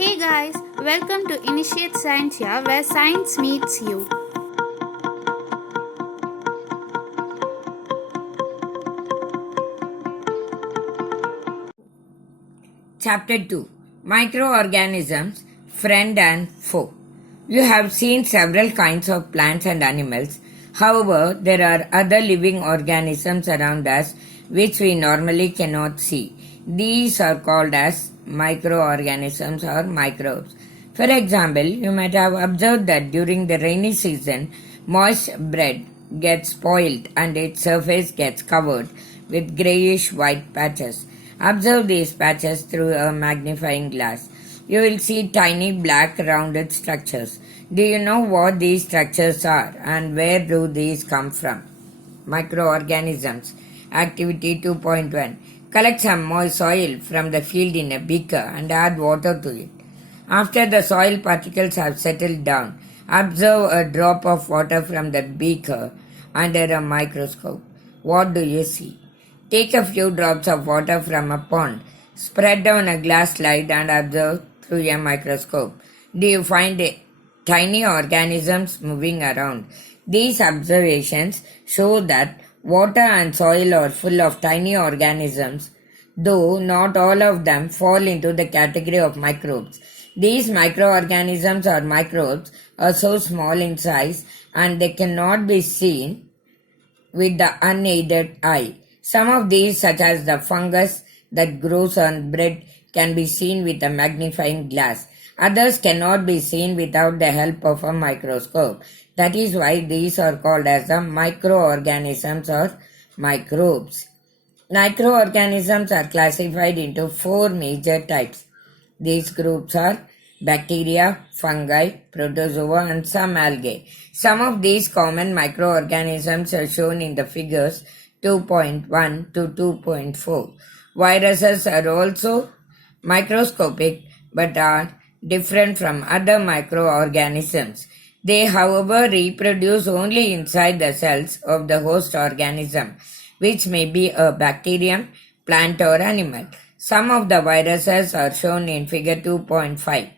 Hey guys, welcome to Initiate Science here where science meets you. Chapter 2 Microorganisms, Friend and Foe. You have seen several kinds of plants and animals. However, there are other living organisms around us which we normally cannot see. These are called as microorganisms or microbes. For example, you might have observed that during the rainy season, moist bread gets spoiled and its surface gets covered with grayish white patches. Observe these patches through a magnifying glass. You will see tiny black rounded structures. Do you know what these structures are and where do these come from? Microorganisms. Activity 2.1. Collect some moist soil from the field in a beaker and add water to it. After the soil particles have settled down, observe a drop of water from the beaker under a microscope. What do you see? Take a few drops of water from a pond, spread down a glass slide and observe through a microscope. Do you find tiny organisms moving around? These observations show that water and soil are full of tiny organisms, though not all of them fall into the category of microbes. These microorganisms or microbes are so small in size and they cannot be seen with the unaided eye. Some of these, such as the fungus that grows on bread, can be seen with a magnifying glass. Others cannot be seen without the help of a microscope. That is why these are called as the microorganisms or microbes. Microorganisms are classified into four major types. These groups are bacteria, fungi, protozoa, and some algae. Some of these common microorganisms are shown in the figures 2.1 to 2.4. Viruses are also microscopic but are different from other microorganisms. They, however, reproduce only inside the cells of the host organism, which may be a bacterium, plant, or animal. Some of the viruses are shown in figure 2.5.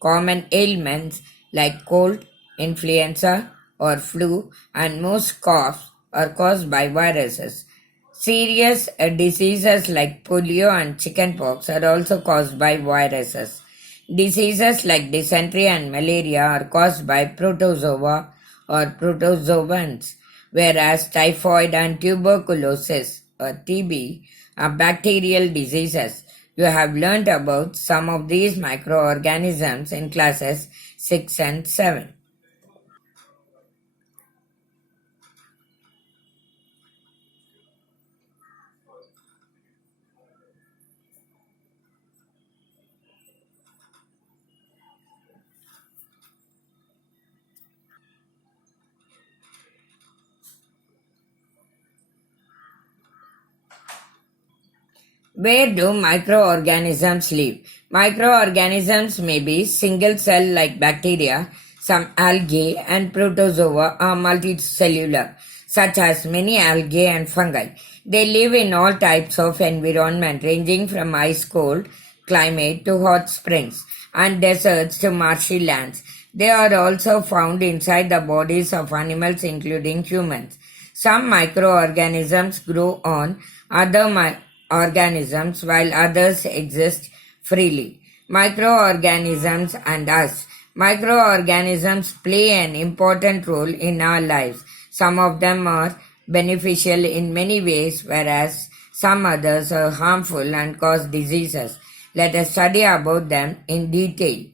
Common ailments like cold, influenza, or flu, and most coughs are caused by viruses. Serious diseases like polio and chickenpox are also caused by viruses. Diseases like dysentery and malaria are caused by protozoa or protozoans, whereas typhoid and tuberculosis or TB are bacterial diseases. You have learned about some of these microorganisms in classes 6 and 7. Where do microorganisms live? Microorganisms may be single cell like bacteria, some algae and protozoa are multicellular, such as many algae and fungi. They live in all types of environment ranging from ice cold climate to hot springs and deserts to marshy lands. They are also found inside the bodies of animals including humans. Some microorganisms grow on other organisms while others exist freely. Microorganisms and us. Microorganisms play an important role in our lives. Some of them are beneficial in many ways, whereas some others are harmful and cause diseases. Let us study about them in detail.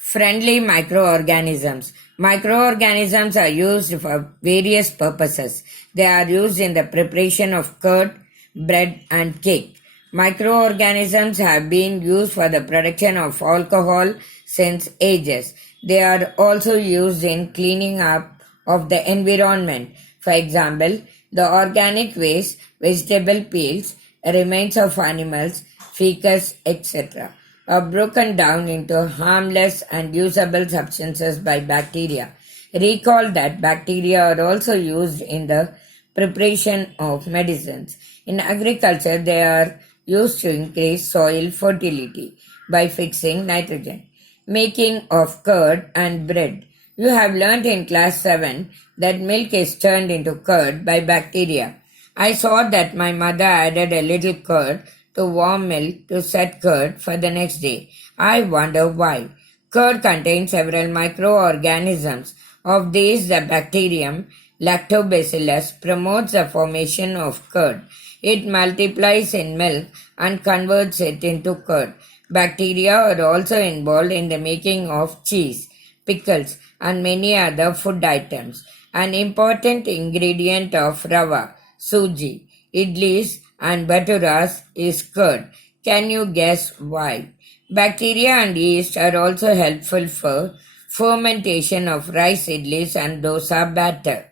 Friendly microorganisms. Microorganisms are used for various purposes. They are used in the preparation of curd, bread, and cake. Microorganisms have been used for the production of alcohol since ages. They are also used in cleaning up of the environment. For example, the organic waste, vegetable peels, remains of animals, feces, etc. are broken down into harmless and usable substances by bacteria. Recall that bacteria are also used in the preparation of medicines. In agriculture, they are used to increase soil fertility. by fixing nitrogen. Making of curd and bread. You have learnt in class 7 that milk is turned into curd by bacteria. I saw that my mother added a little curd to warm milk to set curd for the next day. I wonder why. Curd contains several microorganisms. Of these, the bacterium Lactobacillus promotes the formation of curd. It multiplies in milk and converts it into curd. Bacteria are also involved in the making of cheese, pickles, and many other food items. An important ingredient of rava, suji, idlis, and baturas is curd. Can you guess why? Bacteria and yeast are also helpful for fermentation of rice idlis and dosa batter.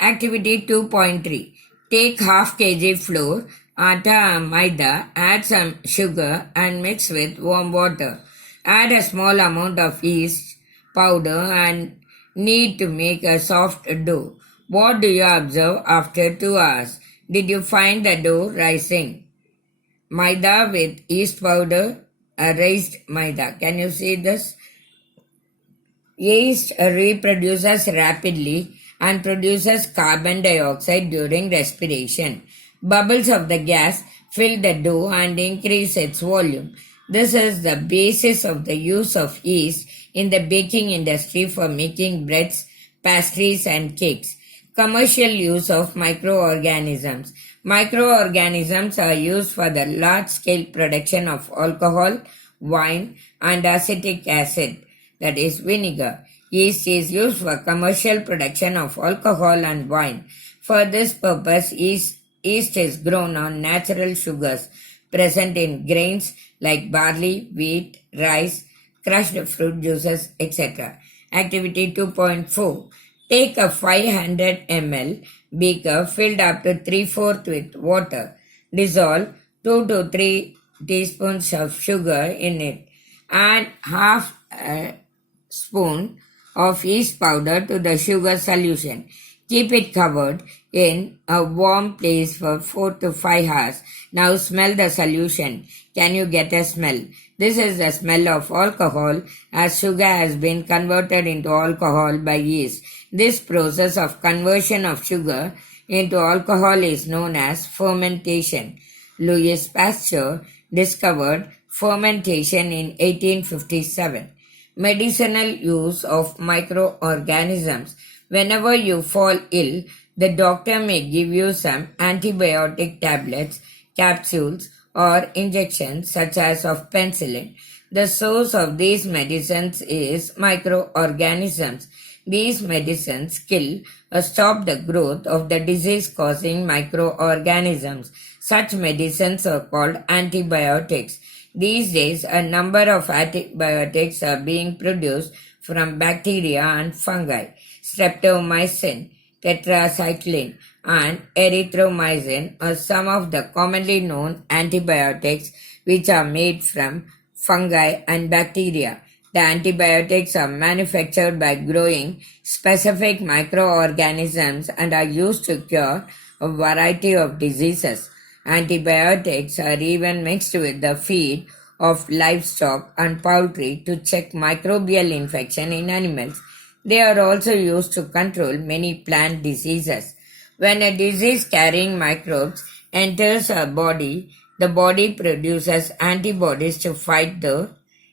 Activity 2.3. Take half kg flour, atta and maida, add some sugar and mix with warm water. Add a small amount of yeast powder and knead to make a soft dough. What do you observe after 2 hours? Did you find the dough rising? Maida with yeast powder, a raised maida. Can you see this? Yeast reproduces rapidly and produces carbon dioxide during respiration. Bubbles of the gas fill the dough and increase its volume. This is the basis of the use of yeast in the baking industry for making breads, pastries, and cakes. Commercial use of microorganisms. Microorganisms are used for the large-scale production of alcohol, wine, and acetic acid, that is vinegar. Yeast is used for commercial production of alcohol and wine. For this purpose, yeast is grown on natural sugars present in grains like barley, wheat, rice, crushed fruit juices, etc. Activity 2.4. Take a 500 ml beaker filled up to 3/4 with water. Dissolve 2 to 3 teaspoons of sugar in it. Add half a spoon of yeast powder to the sugar solution. Keep it covered in a warm place for 4 to 5 hours. Now smell the solution. Can you get a smell? This is the smell of alcohol as sugar has been converted into alcohol by yeast. This process of conversion of sugar into alcohol is known as fermentation. Louis Pasteur discovered fermentation in 1857. Medicinal use of microorganisms. Whenever you fall ill, the doctor may give you some antibiotic tablets, capsules, or injections such as of penicillin. The source of these medicines is microorganisms. These medicines kill or stop the growth of the disease-causing microorganisms. Such medicines are called antibiotics. These days, a number of antibiotics are being produced from bacteria and fungi. Streptomycin, tetracycline, and erythromycin are some of the commonly known antibiotics which are made from fungi and bacteria. The antibiotics are manufactured by growing specific microorganisms and are used to cure a variety of diseases. Antibiotics are even mixed with the feed of livestock and poultry to check microbial infection in animals. They are also used to control many plant diseases. When a disease-carrying microbes enters a body, the body produces antibodies to fight the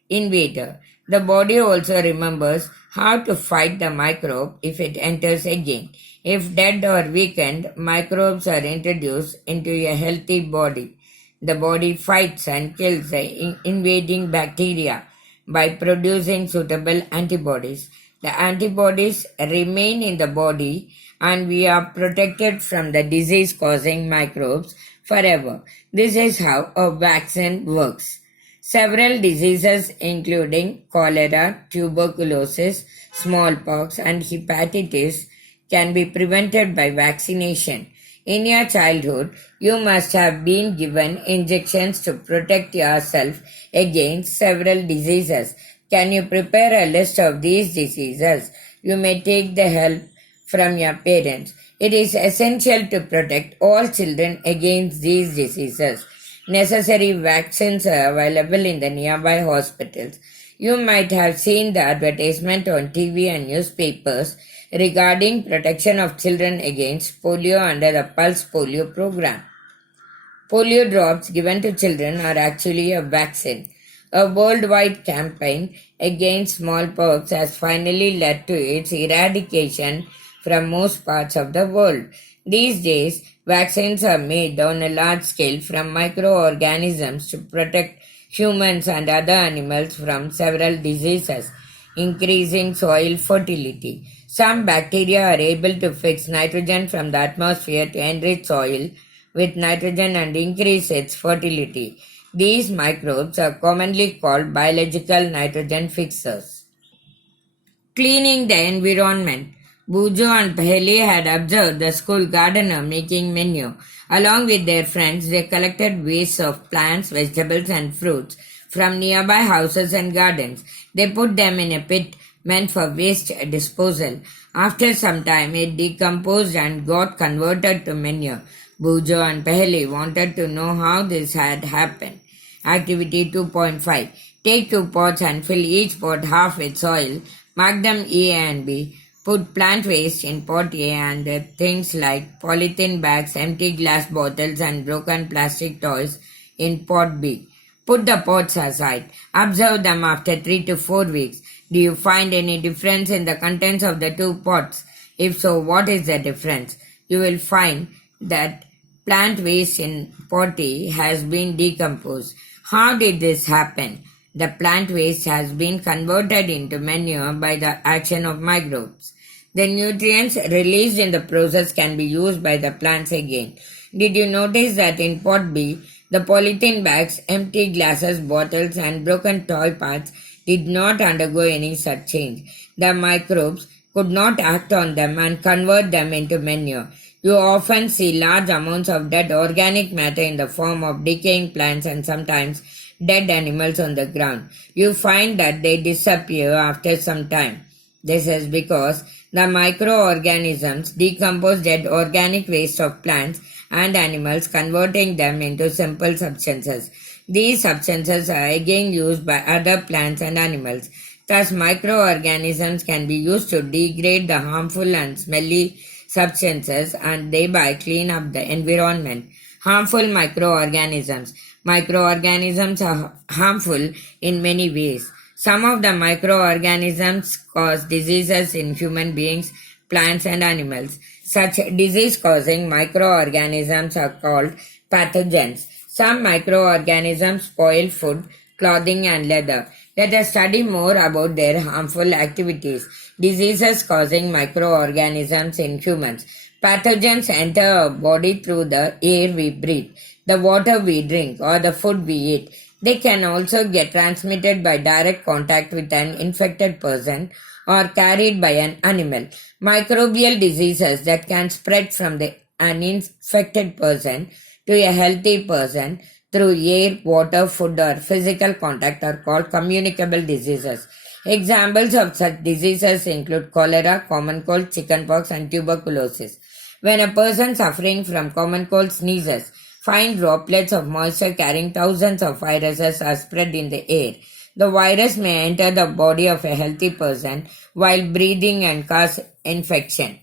invader. The body also remembers how to fight the microbe if it enters again. If dead or weakened, microbes are introduced into a healthy body. The body fights and kills the invading bacteria by producing suitable antibodies. The antibodies remain in the body and we are protected from the disease-causing microbes forever. This is how a vaccine works. Several diseases including cholera, tuberculosis, smallpox, and hepatitis can be prevented by vaccination. In your childhood, you must have been given injections to protect yourself against several diseases. Can you prepare a list of these diseases? You may take the help from your parents. It is essential to protect all children against these diseases. Necessary vaccines are available in the nearby hospitals. You might have seen the advertisement on TV and newspapers regarding protection of children against polio under the Pulse Polio program. Polio drops given to children are actually a vaccine. A worldwide campaign against smallpox has finally led to its eradication from most parts of the world. These days, vaccines are made on a large scale from microorganisms to protect humans and other animals from several diseases, increasing soil fertility. Some bacteria are able to fix nitrogen from the atmosphere to enrich soil with nitrogen and increase its fertility. These microbes are commonly called biological nitrogen fixers. Cleaning the environment. Bujo and Paheli had observed the school gardener making menu. Along with their friends, they collected waste of plants, vegetables, and fruits from nearby houses and gardens. They put them in a pit meant for waste disposal. After some time, it decomposed and got converted to manure. Bujo and Paheli wanted to know how this had happened. Activity 2.5. Take two pots and fill each pot half with soil. Mark them A and B. Put plant waste in pot A and things like polythene bags, empty glass bottles, and broken plastic toys in pot B. Put the pots aside. Observe them after 3 to 4 weeks. Do you find any difference in the contents of the two pots? If so, what is the difference? You will find that plant waste in pot A has been decomposed. How did this happen? The plant waste has been converted into manure by the action of microbes. The nutrients released in the process can be used by the plants again. Did you notice that in pot B, the polythene bags, empty glasses, bottles, and broken toy parts did not undergo any such change? The microbes could not act on them and convert them into manure. You often see large amounts of dead organic matter in the form of decaying plants and sometimes dead animals on the ground. You find that they disappear after some time. This is because the microorganisms decompose dead organic waste of plants and animals, converting them into simple substances. These substances are again used by other plants and animals. Thus, microorganisms can be used to degrade the harmful and smelly substances and thereby clean up the environment. Harmful microorganisms. Microorganisms are harmful in many ways. Some of the microorganisms cause diseases in human beings, plants, and animals. Such disease-causing microorganisms are called pathogens. Some microorganisms spoil food, clothing, and leather. Let us study more about their harmful activities. Diseases causing microorganisms in humans. Pathogens enter our body through the air we breathe, the water we drink, or the food we eat. They can also get transmitted by direct contact with an infected person or carried by an animal. Microbial diseases that can spread from an infected person to a healthy person through air, water, food, or physical contact are called communicable diseases. Examples of such diseases include cholera, common cold, chickenpox, and tuberculosis. When a person suffering from common cold sneezes, fine droplets of moisture carrying thousands of viruses are spread in the air. The virus may enter the body of a healthy person while breathing and cause infection.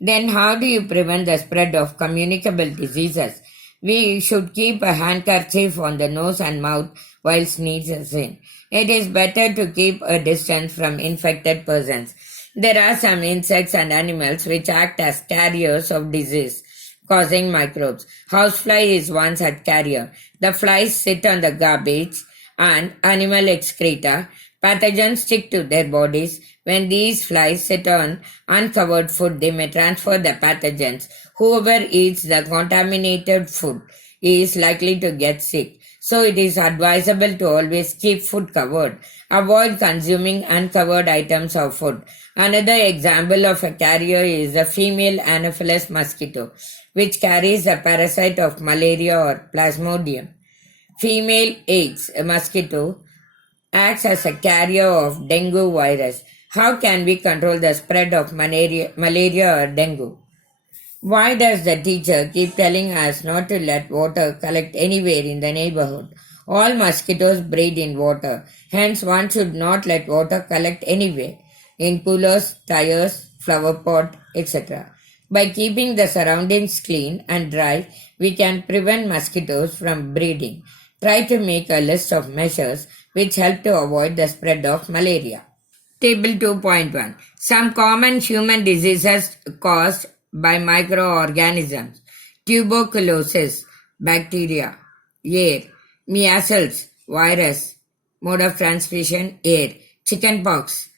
Then how do you prevent the spread of communicable diseases? We should keep a handkerchief on the nose and mouth while sneezing. It is better to keep a distance from infected persons. There are some insects and animals which act as carriers of disease causing microbes. Housefly is one such carrier. The flies sit on the garbage and animal excreta. Pathogens stick to their bodies. When these flies sit on uncovered food, they may transfer the pathogens. Whoever eats the contaminated food is likely to get sick. So it is advisable to always keep food covered. Avoid consuming uncovered items of food. Another example of a carrier is the female Anopheles mosquito, which carries the parasite of malaria or plasmodium. Female Aedes mosquito acts as a carrier of dengue virus. How can we control the spread of malaria or dengue? Why does the teacher keep telling us not to let water collect anywhere in the neighborhood? All mosquitoes breed in water, hence one should not let water collect anywhere, in coolers, tires, flower pot, etc. By keeping the surroundings clean and dry, we can prevent mosquitoes from breeding. Try to make a list of measures which help to avoid the spread of malaria. Table 2.1. Some common human diseases caused by microorganisms. Tuberculosis, bacteria, air. Measles, virus, mode of transmission, air. Chickenpox,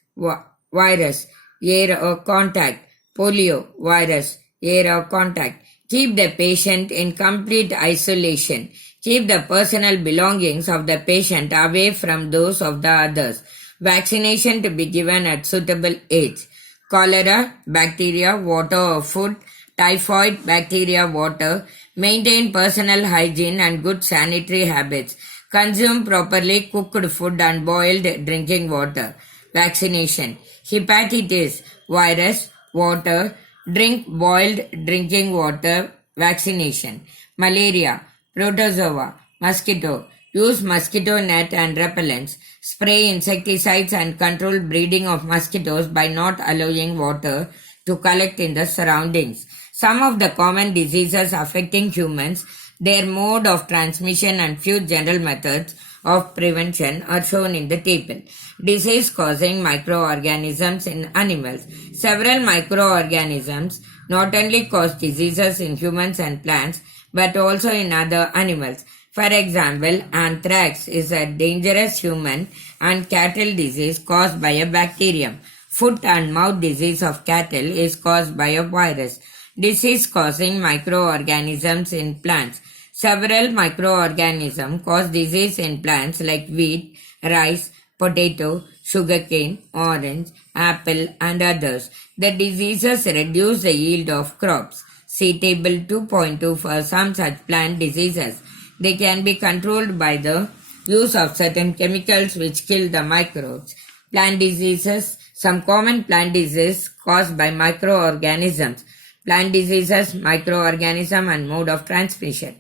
virus, air or contact. Polio, virus, air or contact. Keep the patient in complete isolation. Keep the personal belongings of the patient away from those of the others. Vaccination to be given at suitable age. Cholera, bacteria, water or food. Typhoid, bacteria, water. Maintain personal hygiene and good sanitary habits. Consume properly cooked food and boiled drinking water. Vaccination. Hepatitis, virus, water. Drink boiled drinking water. Vaccination. Malaria, protozoa, mosquito. Use mosquito net and repellents. Spray insecticides and control breeding of mosquitoes by not allowing water to collect in the surroundings. Some of the common diseases affecting humans, their mode of transmission and few general methods of prevention are shown in the table. Disease causing microorganisms in animals. Several microorganisms not only cause diseases in humans and plants but also in other animals. For example, anthrax is a dangerous human and cattle disease caused by a bacterium. Foot and mouth disease of cattle is caused by a virus. Disease causing microorganisms in plants. Several microorganisms cause disease in plants like wheat, rice, potato, sugarcane, orange, apple, and others. The diseases reduce the yield of crops. See table 2.2 for some such plant diseases. They can be controlled by the use of certain chemicals which kill the microbes. Plant diseases. Some common plant diseases caused by microorganisms. Plant diseases, microorganism and mode of transmission.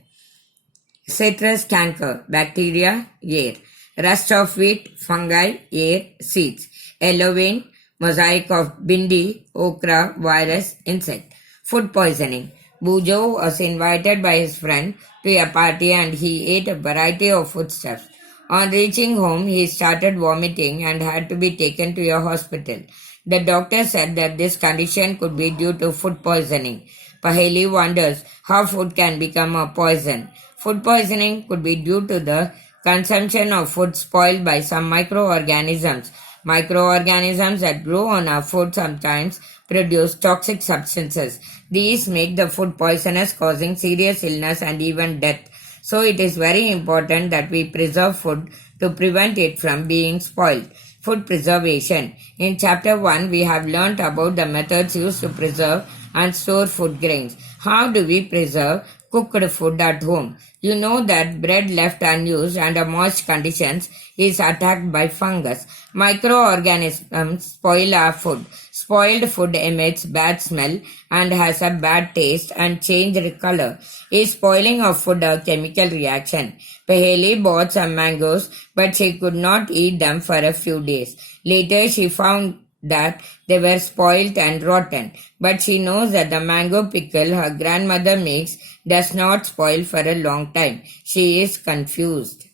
Citrus canker, bacteria, air. Rust of wheat, fungi, air, seeds. Yellow vein, mosaic of bindi, okra, virus, insect. Food poisoning. Bujo was invited by his friend to a party and he ate a variety of foodstuffs. On reaching home, he started vomiting and had to be taken to a hospital. The doctor said that this condition could be due to food poisoning. Paheli wonders how food can become a poison. Food poisoning could be due to the consumption of food spoiled by some microorganisms. Microorganisms that grow on our food sometimes produce toxic substances. These make the food poisonous, causing serious illness and even death. So it is very important that we preserve food to prevent it from being spoiled. Food preservation. In chapter 1, we have learnt about the methods used to preserve and store food grains. How do we preserve cooked food at home? You know that bread left unused under moist conditions is attacked by fungus. Microorganisms spoil our food. Spoiled food emits bad smell and has a bad taste and changed color. Is spoiling of food a chemical reaction? Paheli bought some mangoes, but she could not eat them for a few days. Later she found that they were spoiled and rotten, but she knows that the mango pickle her grandmother makes does not spoil for a long time. She is confused.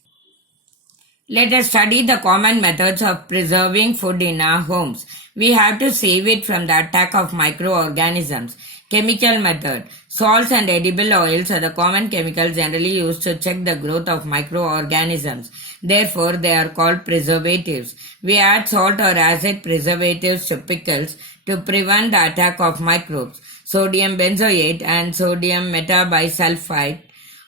Let us study the common methods of preserving food in our homes. We have to save it from the attack of microorganisms. Chemical method. Salts and edible oils are the common chemicals generally used to check the growth of microorganisms. Therefore, they are called preservatives. We add salt or acid preservatives to pickles to prevent the attack of microbes. Sodium benzoate and sodium metabisulfite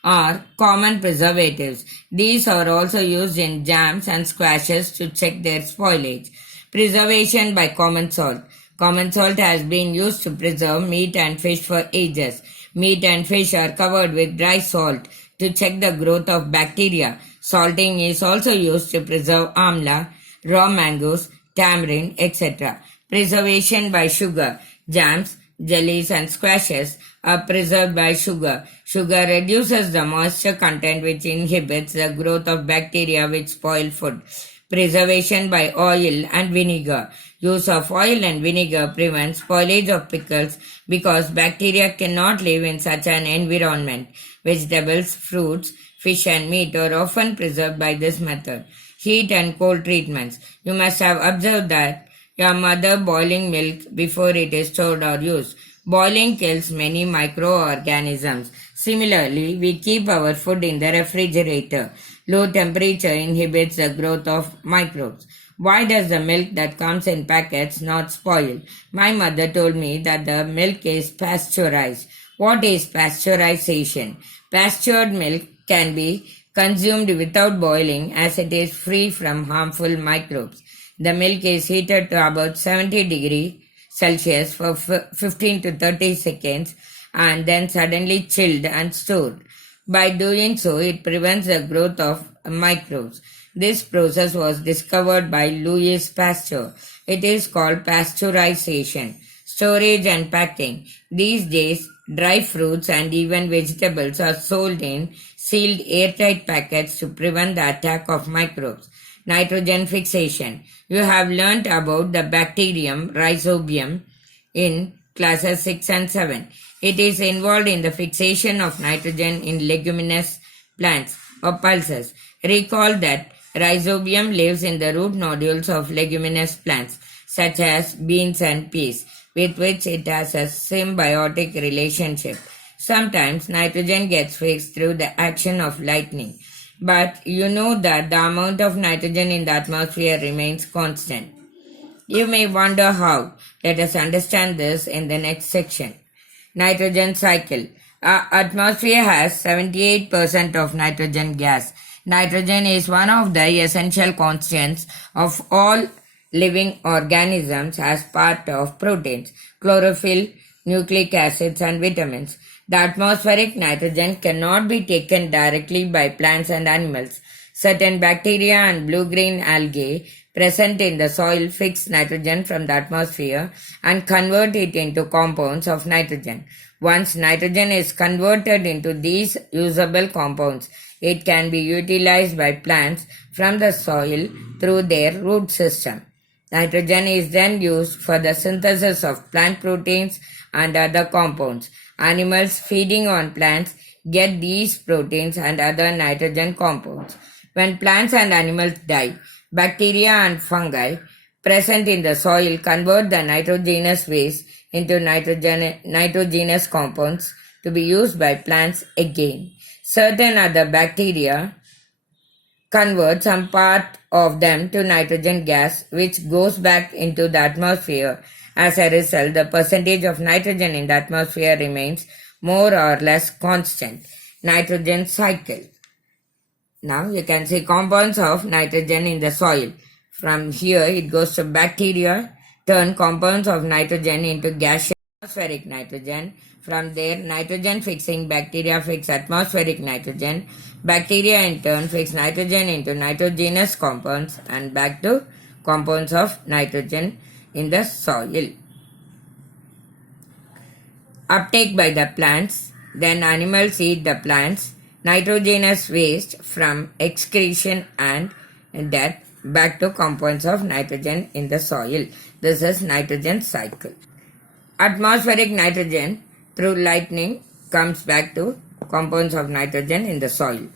are common preservatives. These are also used in jams and squashes to check their spoilage. Preservation by common salt. Common salt has been used to preserve meat and fish for ages. Meat and fish are covered with dry salt to check the growth of bacteria. Salting is also used to preserve amla, raw mangoes, tamarind, etc. Preservation by sugar. Jams, jellies, and squashes are preserved by sugar. Sugar reduces the moisture content, which inhibits the growth of bacteria which spoil food. Preservation by oil and vinegar. Use of oil and vinegar prevents spoilage of pickles because bacteria cannot live in such an environment. Vegetables, fruits, fish and meat are often preserved by this method. Heat and cold treatments. You must have observed that your mother boiling milk before it is stored or used. Boiling kills many microorganisms. Similarly, we keep our food in the refrigerator. Low temperature inhibits the growth of microbes. Why does the milk that comes in packets not spoil? My mother told me that the milk is pasteurized. What is pasteurization? Pastured milk can be consumed without boiling as it is free from harmful microbes. The milk is heated to about 70 degrees Celsius for 15 to 30 seconds and then suddenly chilled and stored. By doing so, it prevents the growth of microbes. This process was discovered by Louis Pasteur. It is called pasteurization. Storage and packing. These days, dry fruits and even vegetables are sold in sealed airtight packets to prevent the attack of microbes. Nitrogen fixation. You have learnt about the bacterium rhizobium in classes 6 and 7. It is involved in the fixation of nitrogen in leguminous plants or pulses. Recall that rhizobium lives in the root nodules of leguminous plants such as beans and peas, with which it has a symbiotic relationship. Sometimes nitrogen gets fixed through the action of lightning, but you know that the amount of nitrogen in the atmosphere remains constant. You may wonder how. Let us understand this in the next section. Nitrogen cycle. Our atmosphere has 78% of nitrogen gas. Nitrogen is one of the essential constants of all living organisms as part of proteins, chlorophyll, nucleic acids, and vitamins. The atmospheric nitrogen cannot be taken directly by plants and animals. Certain bacteria and blue-green algae present in the soil fix nitrogen from the atmosphere and convert it into compounds of nitrogen. Once nitrogen is converted into these usable compounds, it can be utilized by plants from the soil through their root system. Nitrogen is then used for the synthesis of plant proteins and other compounds. Animals feeding on plants get these proteins and other nitrogen compounds. When plants and animals die, bacteria and fungi present in the soil convert the nitrogenous waste into nitrogenous compounds to be used by plants again. Certain other bacteria convert some part of them to nitrogen gas, which goes back into the atmosphere. As a result, the percentage of nitrogen in the atmosphere remains more or less constant. Nitrogen cycle. Now you can see compounds of nitrogen in the soil. From here it goes to bacteria, turn compounds of nitrogen into gaseous atmospheric nitrogen. From there, nitrogen fixing bacteria fix atmospheric nitrogen. Bacteria in turn fix nitrogen into nitrogenous compounds and back to compounds of nitrogen in the soil. Uptake by the plants, then animals eat the plants. Nitrogenous waste from excretion and death back to compounds of nitrogen in the soil. This is nitrogen cycle. Atmospheric nitrogen through lightning comes back to compounds of nitrogen in the soil.